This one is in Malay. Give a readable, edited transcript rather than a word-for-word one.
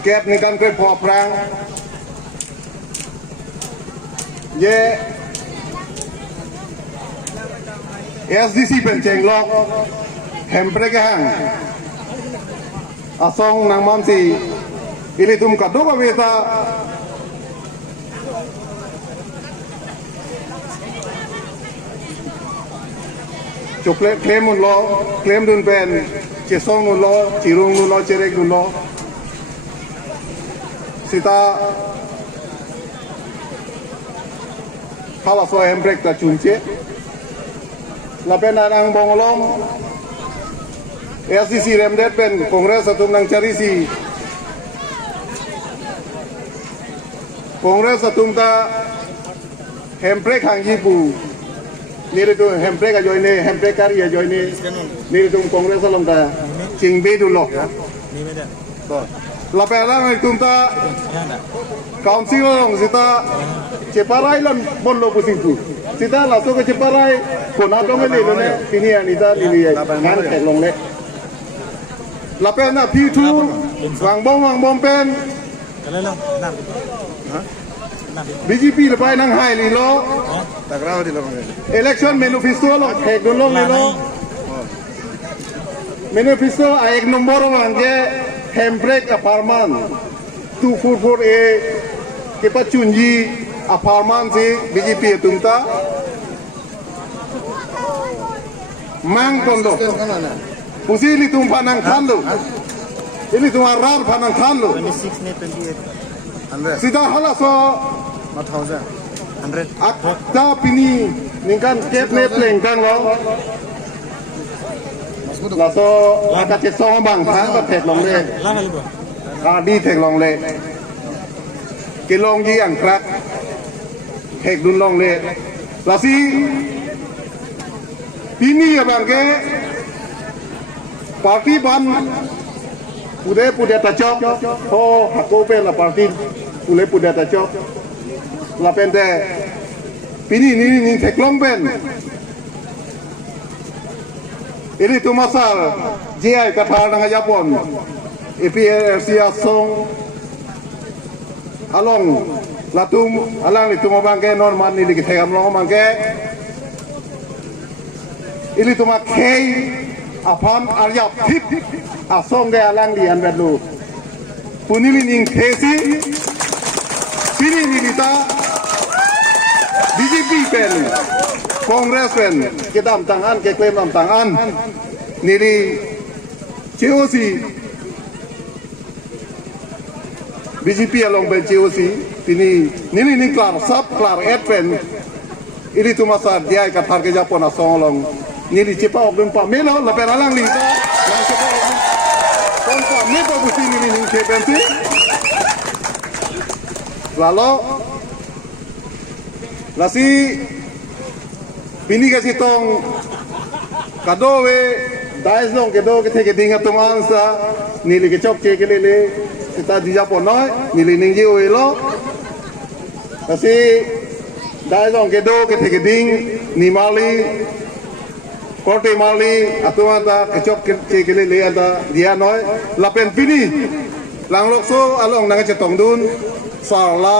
Kep ni kan kep pop rang ye SDC penceng lok hempre ke hang asong nang mamsi ili tum kado ka beta coklat claim un lo claim dun pen cesong un lo cirung un lo cerek un lo sita kalau so embrek ta cunce lapen anang bongolong SCC remdet pen kongres atum nang carisi kongres atum ta embrek hang jipu nire tu embrek ajo ini embrek kari ajo ini nire tu kongres along ta cingbe dulu lapen anang itum ta council long sita ceparai lan bon lo pusiku sita laso ke ceparai konato me le ne tini anita lili kan tek long le lapen na P2 wang bom pen BJP lepai nang hai li lo takrao di lo election manifesto lo tek don lo le lo manifesto a ek nombor wangge handbrake apartment 244A kita cunji apartment si BJP tungta mang kondo pusi li tum panang thanlu ini tum arar panang thanlu 26 ne 28 100 sida hala so 1000 100 akta pini ningkan ket ne pleng kang lo la so ka che so bang thang ka thek long le đi thèn lòng lệ cái lòng gì ăn crack thèn đun lòng lệ là gì ini ya bang ke party ban pude tachok ho hako pe la party pude tachok la pente pini ni thek long pen ini tu masal jai kathar nang Japon APRC song along latum alang itu mabangke normal ni lagi saya ngomong mangke ini tu makai apam aryap tip asong ke alang di anbet lu punili ning tesi sini ni kita BJP pen Kongres pen kita tangan ke klaim tangan nili COC BJP along ben COC ini klar sub klar adven ini tu masa dia ikat harga Japon asong along nili cepa ok pa melo la peralang li ta lang cepa kon pa me pa busi nili ning cepensi lalu lasi pini kasi tong kadowe dais long kedo ke theke dinga tuman sa nili ke chok che ke lele kita di Japon noi nili ning ji oilo kasi dais long kedo ke theke ding ni mali korte mali atuma ta ke chok che ke lele anda dia noi lapen pini lang lokso along nang che tong dun sa la